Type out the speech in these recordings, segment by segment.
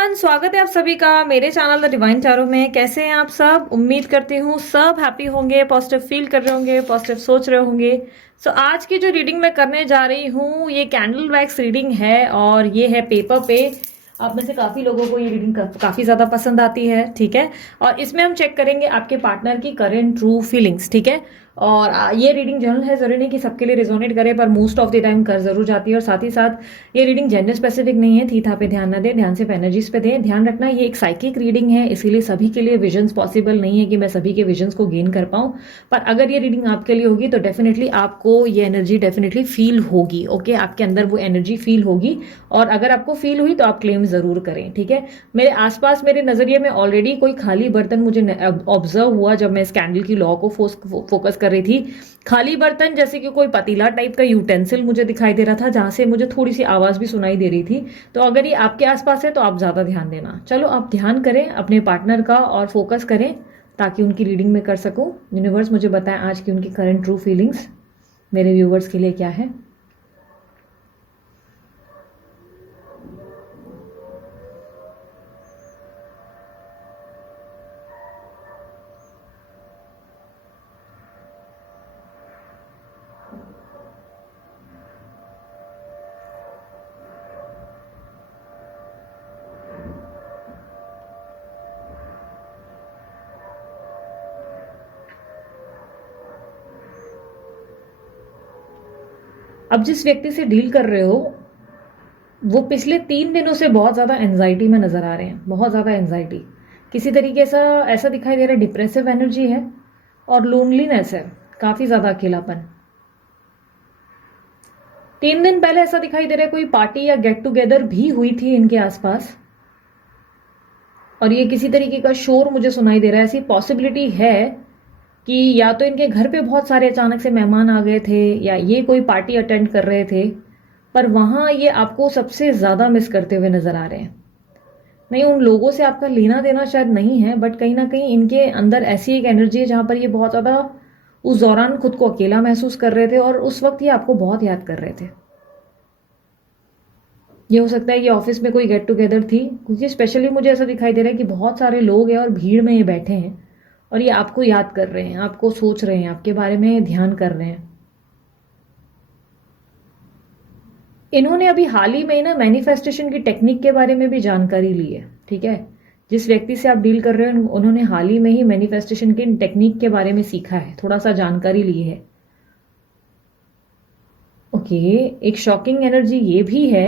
Everyone, स्वागत है आप सभी का मेरे चैनल द डिवाइन टैरो में। कैसे हैं आप सब? उम्मीद करती हूँ सब हैप्पी होंगे, पॉजिटिव फील कर रहे होंगे, पॉजिटिव सोच रहे होंगे। सो आज की जो रीडिंग मैं करने जा रही हूँ ये कैंडल वैक्स रीडिंग है और ये है पेपर पे। आप में से काफ़ी लोगों को ये रीडिंग काफ़ी ज़्यादा पसंद आती है, ठीक है। और इसमें हम चेक करेंगे आपके पार्टनर की करेंट ट्रू फीलिंग्स, ठीक है। और ये रीडिंग जनरल है, जरूरी नहीं कि सबके लिए रिजोनेट करे, पर मोस्ट ऑफ द टाइम कर जरूर जाती है। और साथ ही साथ ये रीडिंग जेंडर स्पेसिफिक नहीं है, थीथा पे ध्यान न दें, ध्यान सिर्फ एनर्जीज पे दें। ध्यान रखना ये एक साइकिक रीडिंग है, इसीलिए सभी के लिए विजन्स पॉसिबल नहीं है कि मैं सभी के विजन्स को गेन कर पाऊं। पर अगर ये रीडिंग आपके लिए होगी तो डेफिनेटली आपको ये एनर्जी डेफिनेटली फील होगी। ओके, आपके अंदर वो एनर्जी फील होगी और अगर आपको फील हुई तो आप क्लेम जरूर करें, ठीक है। मेरे आसपास मेरे नजरिए में ऑलरेडी कोई खाली बर्तन मुझे ऑब्जर्व हुआ जब मैं इस कैंडल की लॉ को फोकस कर रही थी। खाली बर्तन जैसे कि कोई पतीला टाइप का यूटेंसिल मुझे दिखाई दे रहा था, जहां से मुझे थोड़ी सी आवाज भी सुनाई दे रही थी। तो अगर ये आपके आसपास है तो आप ज्यादा ध्यान देना। चलो आप ध्यान करें अपने पार्टनर का और फोकस करें ताकि उनकी रीडिंग में कर सकूं। यूनिवर्स मुझे बताएं आज की उनकी करंट ट्रू फीलिंग्स मेरे व्यूवर्स के लिए क्या है। अब जिस व्यक्ति से डील कर रहे हो वो पिछले 3 दिनों से बहुत ज्यादा एंजाइटी में नजर आ रहे हैं, बहुत ज्यादा एंजाइटी। किसी तरीके से ऐसा दिखाई दे रहा है डिप्रेसिव एनर्जी है और लोनलीनेस है, काफी ज्यादा अकेलापन। 3 दिन पहले ऐसा दिखाई दे रहा है कोई पार्टी या गेट टुगेदर भी हुई थी इनके आसपास और ये किसी तरीके का शोर मुझे सुनाई दे रहा है। ऐसी पॉसिबिलिटी है कि या तो इनके घर पे बहुत सारे अचानक से मेहमान आ गए थे या ये कोई पार्टी अटेंड कर रहे थे, पर वहां ये आपको सबसे ज्यादा मिस करते हुए नजर आ रहे हैं। नहीं, उन लोगों से आपका लेना देना शायद नहीं है, बट कहीं ना कहीं इनके अंदर ऐसी एक एनर्जी है जहां पर ये बहुत ज्यादा उस दौरान खुद को अकेला महसूस कर रहे थे और उस वक्त ये आपको बहुत याद कर रहे थे। ये हो सकता है कि ऑफिस में कोई गेट टुगेदर थी, क्योंकि स्पेशली मुझे ऐसा दिखाई दे रहा है कि बहुत सारे लोग हैं और भीड़ में ये बैठे हैं और ये आपको याद कर रहे हैं, आपको सोच रहे हैं, आपके बारे में ध्यान कर रहे हैं। इन्होंने अभी हाल ही में ना मैनिफेस्टेशन की टेक्निक के बारे में भी जानकारी ली है, ठीक है। जिस व्यक्ति से आप डील कर रहे हो उन्होंने हाल ही में ही मैनिफेस्टेशन की टेक्निक के बारे में सीखा है, थोड़ा सा जानकारी ली है। ओके, एक शॉकिंग एनर्जी ये भी है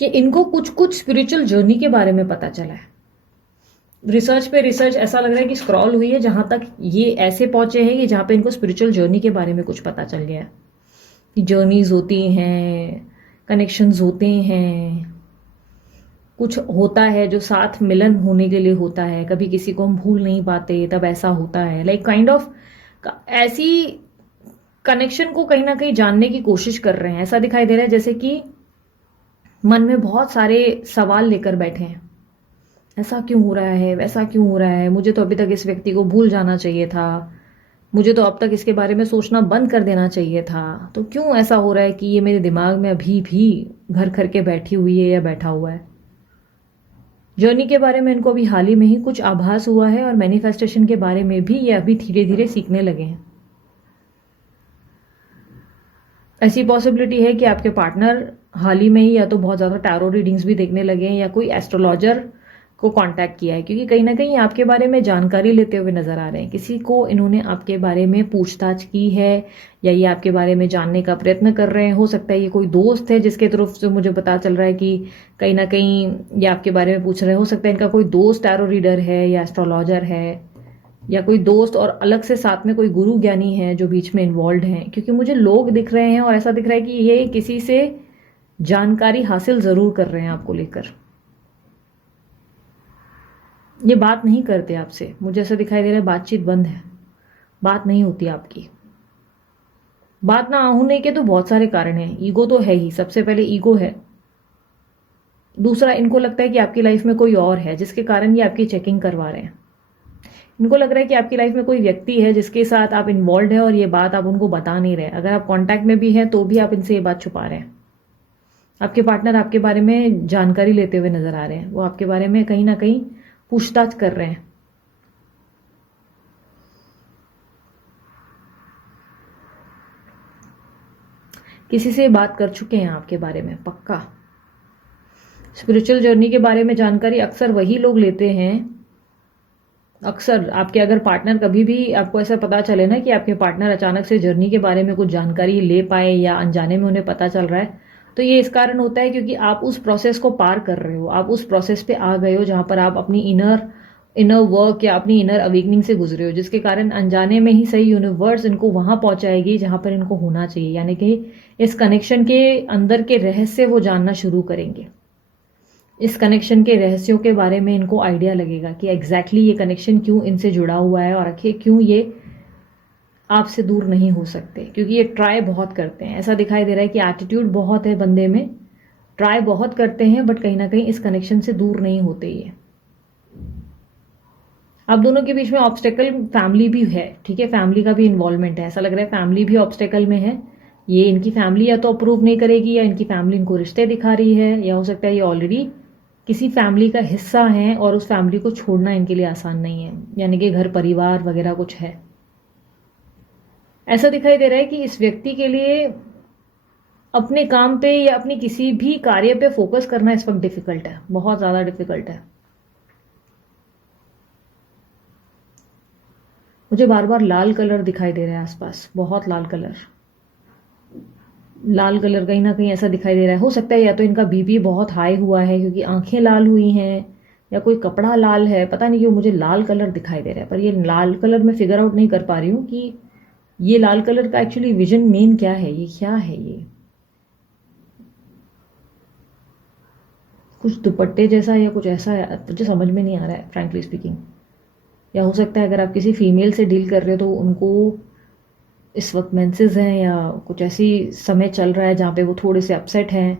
कि इनको कुछ कुछ स्पिरिचुअल जर्नी के बारे में पता चला है। रिसर्च पे रिसर्च ऐसा लग रहा है कि स्क्रॉल हुई है जहां तक ये ऐसे पहुंचे हैं कि जहां पे इनको स्पिरिचुअल जर्नी के बारे में कुछ पता चल गया है कि जर्नीज होती हैं, कनेक्शंस होते हैं, कुछ होता है जो साथ मिलन होने के लिए होता है। कभी किसी को हम भूल नहीं पाते तब ऐसा होता है, लाइक काइंड ऑफ ऐसी कनेक्शन को कहीं ना कहीं जानने की कोशिश कर रहे हैं। ऐसा दिखाई दे रहा है जैसे कि मन में बहुत सारे सवाल लेकर बैठे हैं। ऐसा क्यों हो रहा है, वैसा क्यों हो रहा है, मुझे तो अभी तक इस व्यक्ति को भूल जाना चाहिए था, मुझे तो अब तक इसके बारे में सोचना बंद कर देना चाहिए था, तो क्यों ऐसा हो रहा है कि ये मेरे दिमाग में अभी भी घर करके बैठी हुई है या बैठा हुआ है। जर्नी के बारे में इनको अभी हाल ही में ही कुछ आभास हुआ है और मैनिफेस्टेशन के बारे में भी ये अभी धीरे धीरे सीखने लगे हैं। ऐसी पॉसिबिलिटी है कि आपके पार्टनर हाल ही में ही या तो बहुत ज्यादा टैरो रीडिंग्स भी देखने लगे हैं या कोई एस्ट्रोलॉजर को कांटेक्ट किया है, क्योंकि कहीं ना कहीं आपके बारे में जानकारी लेते हुए नजर आ रहे हैं। किसी को इन्होंने आपके बारे में पूछताछ की है या ये आपके बारे में जानने का प्रयत्न कर रहे हैं। हो सकता है ये कोई दोस्त है जिसके तरफ से मुझे पता चल रहा है कि कहीं ना कहीं ये आपके बारे में पूछ रहे हैं। हो सकता है इनका कोई दोस्त टैरो रीडर है या एस्ट्रोलॉजर है या कोई दोस्त और अलग से साथ में कोई गुरु ज्ञानी है जो बीच में इन्वॉल्व है, क्योंकि मुझे लोग दिख रहे हैं और ऐसा दिख रहा है कि ये किसी से जानकारी हासिल जरूर कर रहे हैं आपको लेकर। ये बात नहीं करते आपसे, मुझे ऐसा दिखाई दे रहा है बातचीत बंद है, बात नहीं होती आपकी। बात ना होने के तो बहुत सारे कारण हैं। ईगो तो है ही, सबसे पहले ईगो है। दूसरा, इनको लगता है कि आपकी लाइफ में कोई और है जिसके कारण ये आपकी चेकिंग करवा रहे हैं। इनको लग रहा है कि आपकी लाइफ में कोई व्यक्ति है जिसके साथ आप इन्वॉल्व है और ये बात आप उनको बता नहीं रहे। अगर आप कांटेक्ट में भी हैं तो भी आप इनसे ये बात छुपा रहे हैं। आपके पार्टनर आपके बारे में जानकारी लेते हुए नजर आ रहे हैं, वो आपके बारे में कहीं ना कहीं पूछताछ कर रहे हैं। किसी से बात कर चुके हैं आपके बारे में पक्का। स्पिरिचुअल जर्नी के बारे में जानकारी अक्सर वही लोग लेते हैं। अक्सर आपके अगर पार्टनर कभी भी आपको ऐसा पता चले ना कि आपके पार्टनर अचानक से जर्नी के बारे में कुछ जानकारी ले पाए या अनजाने में उन्हें पता चल रहा है, तो ये इस कारण होता है क्योंकि आप उस प्रोसेस को पार कर रहे हो, आप उस प्रोसेस पे आ गए हो जहां पर आप अपनी इनर इनर वर्क या अपनी इनर अवेकनिंग से गुजरे हो, जिसके कारण अनजाने में ही सही यूनिवर्स इनको वहां पहुंचाएगी जहां पर इनको होना चाहिए। यानी कि इस कनेक्शन के अंदर के रहस्य वो जानना शुरू करेंगे। इस कनेक्शन के रहस्यों के बारे में इनको आइडिया लगेगा कि एग्जैक्टली ये कनेक्शन क्यों इनसे जुड़ा हुआ है और आखिर क्यों ये आपसे दूर नहीं हो सकते। क्योंकि ये ट्राई बहुत करते हैं, ऐसा दिखाई दे रहा है कि एटीट्यूड बहुत है बंदे में, ट्राई बहुत करते हैं बट कहीं ना कहीं इस कनेक्शन से दूर नहीं होते। ये आप दोनों के बीच में ऑब्स्टेकल फैमिली भी है, ठीक है, फैमिली का भी इन्वॉल्वमेंट है। ऐसा लग रहा है फैमिली भी ऑब्स्टेकल में है। ये इनकी फैमिली या तो अप्रूव नहीं करेगी या इनकी फैमिली इनको रिश्ते दिखा रही है, या हो सकता है ये ऑलरेडी किसी फैमिली का हिस्सा है और उस फैमिली को छोड़ना इनके लिए आसान नहीं है, यानी कि घर परिवार वगैरह कुछ है। ऐसा दिखाई दे रहा है कि इस व्यक्ति के लिए अपने काम पे या अपनी किसी भी कार्य पे फोकस करना इस वक्त डिफिकल्ट है, बहुत ज्यादा डिफिकल्ट है। मुझे बार बार लाल कलर दिखाई दे रहा है आसपास, बहुत लाल कलर। लाल कलर कहीं ना कहीं ऐसा दिखाई दे रहा है, हो सकता है या तो इनका बीपी बहुत हाई हुआ है क्योंकि आंखें लाल हुई हैं, या कोई कपड़ा लाल है, पता नहीं क्यों मुझे लाल कलर दिखाई दे रहा है। पर ये लाल कलर मैं फिगर आउट नहीं कर पा रही हूँ कि ये लाल कलर का एक्चुअली विजन मेन क्या है, ये क्या है। ये कुछ दुपट्टे जैसा या कुछ ऐसा है, मुझे समझ में नहीं आ रहा है फ्रैंकली स्पीकिंग। या हो सकता है अगर आप किसी फीमेल से डील कर रहे हो तो उनको इस वक्त मेंसेस हैं या कुछ ऐसी समय चल रहा है जहाँ पे वो थोड़े से अपसेट हैं,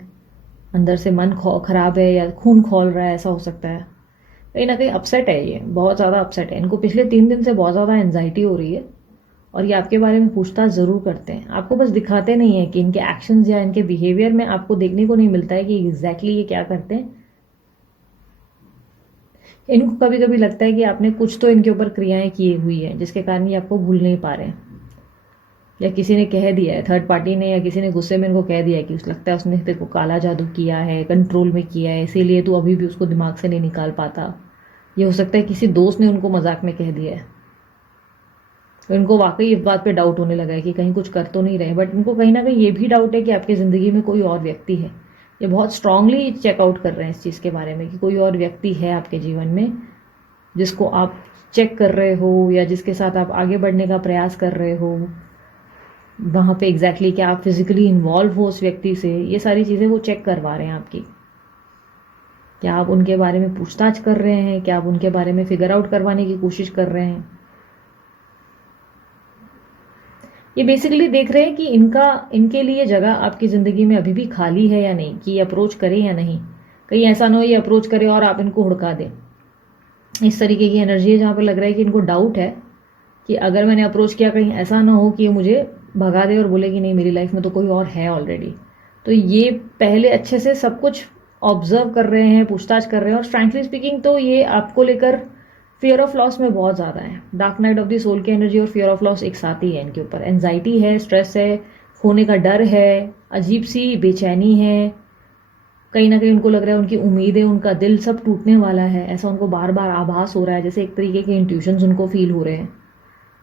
अंदर से मन खराब है या खून खौल रहा है, ऐसा हो सकता है। कहीं ना कहीं अपसेट है, ये बहुत ज़्यादा अपसेट है। इनको पिछले 3 दिन से बहुत ज़्यादा एंजाइटी हो रही है और ये आपके बारे में पूछताछ जरूर करते हैं। आपको बस दिखाते नहीं है कि इनके एक्शंस या इनके बिहेवियर में आपको देखने को नहीं मिलता है कि एग्जैक्टली ये क्या करते हैं। इनको कभी कभी लगता है कि आपने कुछ तो इनके ऊपर क्रियाएं की हुई है जिसके कारण ये आपको भूल नहीं पा रहे हैं, या किसी ने कह दिया है, थर्ड पार्टी ने या किसी ने गुस्से में इनको कह दिया है कि उस लगता है उसने तेरे को काला जादू किया है, कंट्रोल में किया है, इसीलिए तू अभी भी उसको दिमाग से नहीं निकाल पाता। ये हो सकता है किसी दोस्त ने उनको मजाक में कह दिया है, तो इनको वाकई इस बात पे डाउट होने लगा है कि कहीं कुछ कर तो नहीं रहे। बट इनको कहीं ना कहीं ये भी डाउट है कि आपकी जिंदगी में कोई और व्यक्ति है। ये बहुत स्ट्रांगली चेकआउट कर रहे हैं इस चीज के बारे में कि कोई और व्यक्ति है आपके जीवन में जिसको आप चेक कर रहे हो या जिसके साथ आप आगे बढ़ने का प्रयास कर रहे हो। वहां पे एग्जैक्टली क्या आप फिजिकली इन्वॉल्व हो उस व्यक्ति से, ये सारी चीजें वो चेक करवा रहे हैं आपकी। क्या आप उनके बारे में पूछताछ कर रहे हैं, क्या आप उनके बारे में फिगर आउट करवाने की कोशिश कर रहे हैं। ये बेसिकली देख रहे हैं कि इनके लिए जगह आपकी जिंदगी में अभी भी खाली है या नहीं, कि ये अप्रोच करें या नहीं। कहीं ऐसा ना हो ये अप्रोच करे और आप इनको हुड़का दें। इस तरीके की एनर्जी है जहां पर लग रहा है कि इनको डाउट है कि अगर मैंने अप्रोच किया कहीं ऐसा ना हो कि ये मुझे भगा दे और बोले कि नहीं मेरी लाइफ में तो कोई और है ऑलरेडी। तो ये पहले अच्छे से सब कुछ ऑब्जर्व कर रहे हैं, पूछताछ कर रहे हैं। और फ्रैंकली स्पीकिंग तो ये आपको लेकर फियर ऑफ लॉस में बहुत ज्यादा है। Dark night of the soul की एनर्जी और फियर ऑफ लॉस एक साथ ही है इनके ऊपर। एंजाइटी है, स्ट्रेस है, खोने का डर है, अजीब सी बेचैनी है। कहीं ना कहीं उनको लग रहा है उनकी उम्मीदें, उनका दिल सब टूटने वाला है, ऐसा उनको बार बार आभास हो रहा है, जैसे एक तरीके के इंट्यूशंस उनको फील हो रहे हैं।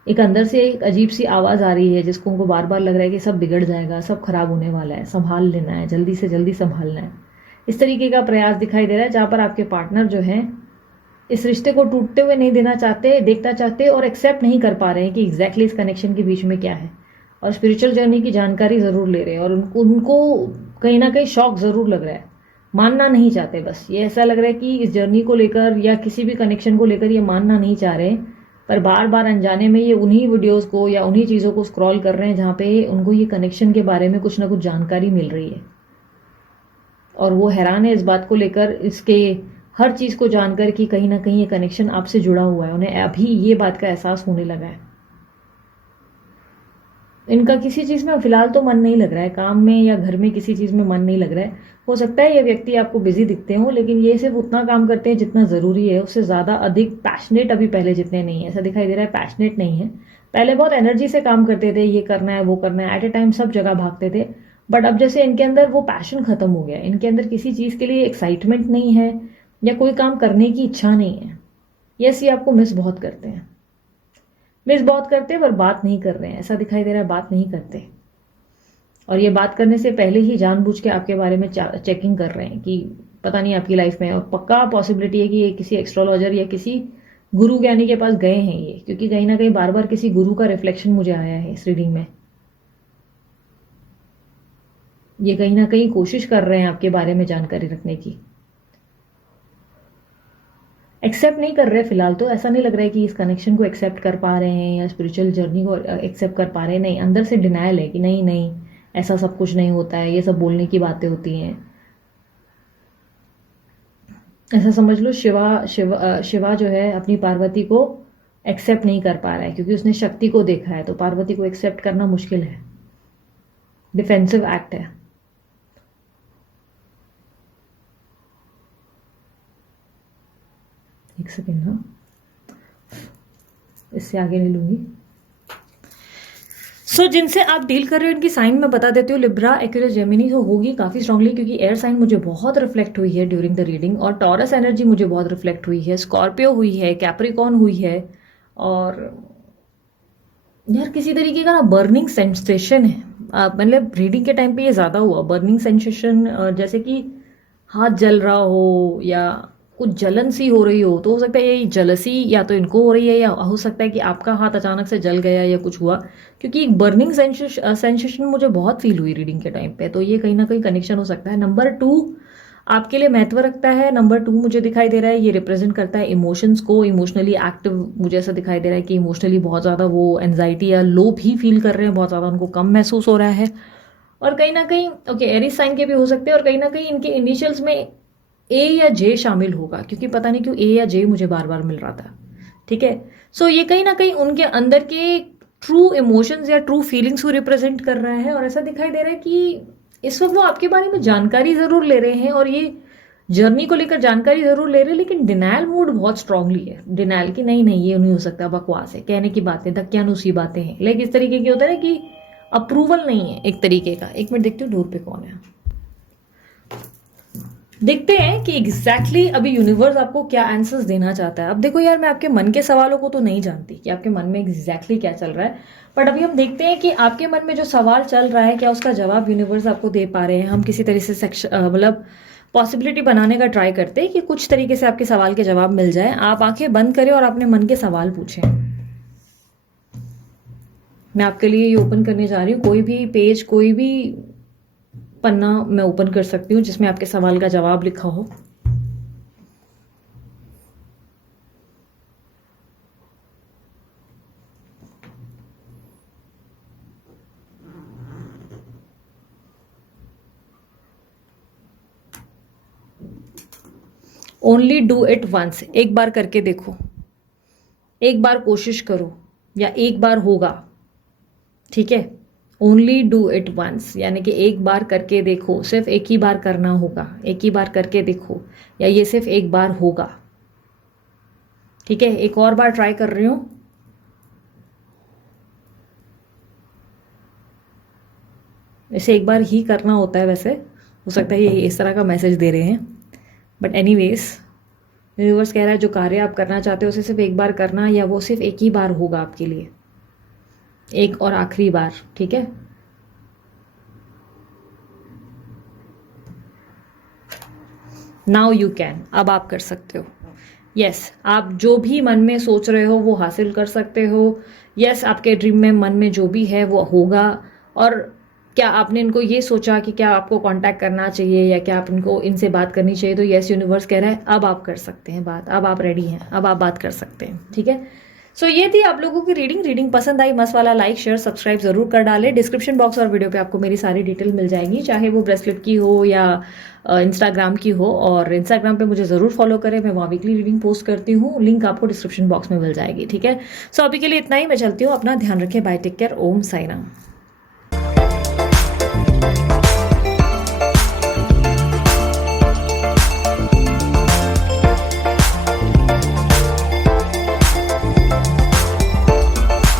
एक अंदर से एक अजीब सी आवाज आ रही है जिसको उनको बार बार लग रहा है कि सब बिगड़ जाएगा, सब खराब होने वाला है, संभाल लेना है, जल्दी से जल्दी संभालना है। इस तरीके का प्रयास दिखाई दे रहा है जहां पर आपके पार्टनर जो है इस रिश्ते को टूटते हुए नहीं देना चाहते, देखना चाहते और एक्सेप्ट नहीं कर पा रहे हैं कि एग्जैक्टली इस कनेक्शन के बीच में क्या है। और स्पिरिचुअल जर्नी की जानकारी जरूर ले रहे हैं और उनको कहीं ना कहीं शॉक जरूर लग रहा है, मानना नहीं चाहते। बस ये ऐसा लग रहा है कि इस जर्नी को लेकर या किसी भी कनेक्शन को लेकर ये मानना नहीं चाह रहे, पर बार बार अनजाने में ये उन्हीं वीडियोस को या उन्हीं चीजों को स्क्रॉल कर रहे हैं जहां पे उनको ये कनेक्शन के बारे में कुछ ना कुछ जानकारी मिल रही है। और वो हैरान है इस बात को लेकर, इसके हर चीज को जानकर कि कहीं ना कहीं ये कनेक्शन आपसे जुड़ा हुआ है। उन्हें अभी ये बात का एहसास होने लगा है। इनका किसी चीज़ में फिलहाल तो मन नहीं लग रहा है, काम में या घर में किसी चीज़ में मन नहीं लग रहा है। हो सकता है ये व्यक्ति आपको बिजी दिखते हो, लेकिन ये सिर्फ उतना काम करते हैं जितना ज़रूरी है, उससे ज़्यादा अधिक पैशनेट अभी पहले जितने नहीं है, ऐसा दिखाई दे रहा है। पैशनेट नहीं है, पहले बहुत एनर्जी से काम करते थे, ये करना है वो करना है, एट ए टाइम सब जगह भागते थे। बट अब जैसे इनके अंदर वो पैशन खत्म हो गया, इनके अंदर किसी चीज़ के लिए एक्साइटमेंट नहीं है या कोई काम करने की इच्छा नहीं है। यस, ये आपको मिस बहुत करते हैं, मिस बहुत करते हैं, पर बात नहीं कर रहे हैं, ऐसा दिखाई दे रहा है, बात नहीं करते। और ये बात करने से पहले ही जानबूझ के आपके बारे में चेकिंग कर रहे हैं कि पता नहीं आपकी लाइफ में, और पक्का पॉसिबिलिटी है कि ये किसी एस्ट्रोलॉजर या किसी गुरु ज्ञानी के पास गए हैं ये, क्योंकि कहीं ना कहीं बार बार किसी गुरु का रिफ्लेक्शन मुझे आया है इस रीडिंग में। ये कहीं ना कहीं कोशिश कर रहे हैं आपके बारे में जानकारी रखने की, एक्सेप्ट नहीं कर रहे फिलहाल तो। ऐसा नहीं लग रहा है कि इस कनेक्शन को एक्सेप्ट कर पा रहे हैं या स्पिरिचुअल जर्नी को एक्सेप्ट कर पा रहे हैं। नहीं, अंदर से डिनायल है कि नहीं नहीं, ऐसा सब कुछ नहीं होता है, ये सब बोलने की बातें होती हैं। ऐसा समझ लो, शिवा जो है अपनी पार्वती को एक्सेप्ट नहीं कर पा रहा है, क्योंकि उसने शक्ति को देखा है, तो पार्वती को एक्सेप्ट करना मुश्किल है, डिफेंसिव एक्ट है। एक सेकेंड, हाँ, इससे आगे नहीं लूंगी। जिनसे आप डील कर रहे हो इनकी साइन मैं बता देती हूँ, लिब्रा, एक्वेरियस, जेमिनी तो होगी काफ़ी स्ट्रांगली, क्योंकि एयर साइन मुझे बहुत रिफ्लेक्ट हुई है ड्यूरिंग द रीडिंग, और टॉरस एनर्जी मुझे बहुत रिफ्लेक्ट हुई है, स्कॉर्पियो हुई है, कैप्रिकॉन हुई है, और यार किसी तरीके का ना बर्निंग सेंसेशन है। मतलब रीडिंग के टाइम पे ये ज़्यादा हुआ बर्निंग सेंसेशन, जैसे कि हाथ जल रहा हो या कुछ जलन सी हो रही हो, तो हो सकता है ये जलसी या तो इनको हो रही है, या हो सकता है कि आपका हाथ अचानक से जल गया या कुछ हुआ, क्योंकि बर्निंग सेंसेशन मुझे बहुत फील हुई रीडिंग के टाइम पे, तो ये कहीं ना कहीं कनेक्शन हो सकता है। नंबर 2 आपके लिए महत्व रखता है। नंबर 2 मुझे दिखाई दे रहा है, ये रिप्रेजेंट करता है इमोशंस को, इमोशनली एक्टिव। मुझे ऐसा दिखाई दे रहा है कि इमोशनली बहुत ज़्यादा वो एनजाइटी या लो भी फील कर रहे हैं, बहुत ज़्यादा उनको कम महसूस हो रहा है। और कहीं ना कहीं ओके, एरीज साइन के भी हो सकते हैं, और कहीं ना कहीं इनके इनिशियल्स में ए या जे शामिल होगा, क्योंकि पता नहीं क्यों ए या जे मुझे बार बार मिल रहा था। ठीक है, सो ये कहीं ना कहीं उनके अंदर के ट्रू इमोशंस या ट्रू फीलिंग्स को रिप्रेजेंट कर रहा है। और ऐसा दिखाई दे रहा है कि इस वक्त वो आपके बारे में जानकारी जरूर ले रहे हैं, और ये जर्नी को लेकर जानकारी जरूर ले रहे हैं, लेकिन डिनायल मूड बहुत स्ट्रांगली है। डिनायल की नहीं नहीं, ये नहीं हो सकता, बकवास है, कहने की बातें, धक्यानुसी बातें हैं, लेकिन इस तरीके की होता है ना कि अप्रूवल नहीं है एक तरीके का। एक मिनट देखती हूँ डोर पे कौन है, देखते हैं कि एग्जैक्टली अभी यूनिवर्स आपको क्या आंसर्स देना चाहता है। अब देखो यार, मैं आपके मन के सवालों को तो नहीं जानती कि आपके मन में एग्जैक्टली क्या चल रहा है, बट अभी हम देखते हैं कि आपके मन में जो सवाल चल रहा है, क्या उसका जवाब यूनिवर्स आपको दे पा रहे हैं। हम किसी तरह से मतलब पॉसिबिलिटी बनाने का ट्राई करते हैं कि कुछ तरीके से आपके सवाल के जवाब मिल जाए। आप आंखें बंद करें और अपने मन के सवाल पूछें। मैं आपके लिए ये ओपन करने जा रही हूँ, कोई भी पेज, कोई भी पन्ना मैं ओपन कर सकती हूँ जिसमें आपके सवाल का जवाब लिखा हो। ओनली डू इट वंस, एक बार करके देखो, एक बार कोशिश करो, या एक बार होगा। ठीक है, ओनली डू इट वंस, यानी कि एक बार करके देखो, सिर्फ एक ही बार करना होगा, एक ही बार करके देखो, या ये सिर्फ एक बार होगा। ठीक है, एक और बार ट्राई कर रही हूं। इसे एक बार ही करना होता है, वैसे हो सकता है ये इस तरह का मैसेज दे रहे हैं, बट एनीवेज यूनिवर्स कह रहा है जो कार्य आप करना चाहते हो उसे सिर्फ एक बार करना, या वो सिर्फ एक ही बार होगा आपके लिए, एक और आखिरी बार। ठीक है, नाउ यू कैन, अब आप कर सकते हो। यस, आप जो भी मन में सोच रहे हो वो हासिल कर सकते हो। यस, आपके ड्रीम में मन में जो भी है वो होगा। और क्या आपने इनको ये सोचा कि क्या आपको कांटेक्ट करना चाहिए, या क्या आप इनको इनसे बात करनी चाहिए, तो यस, यूनिवर्स कह रहा है अब आप कर सकते हैं बात, अब आप रेडी हैं, अब आप बात कर सकते हैं। ठीक है, सो ये थी आप लोगों की रीडिंग पसंद आई, मस्त वाला लाइक शेयर सब्सक्राइब जरूर कर डालें। डिस्क्रिप्शन बॉक्स और वीडियो पे आपको मेरी सारी डिटेल मिल जाएंगी, चाहे वो ब्रेसलेट की हो या इंस्टाग्राम की हो। और इंस्टाग्राम पे मुझे ज़रूर फॉलो करें, मैं वहाँ वीकली रीडिंग पोस्ट करती हूँ, लिंक आपको डिस्क्रिप्शन बॉक्स में मिल जाएगी। ठीक है, सो अभी के लिए इतना ही, मैं चलती हूँ, अपना ध्यान रखें, बाय, टेक केयर, ओम साई राम।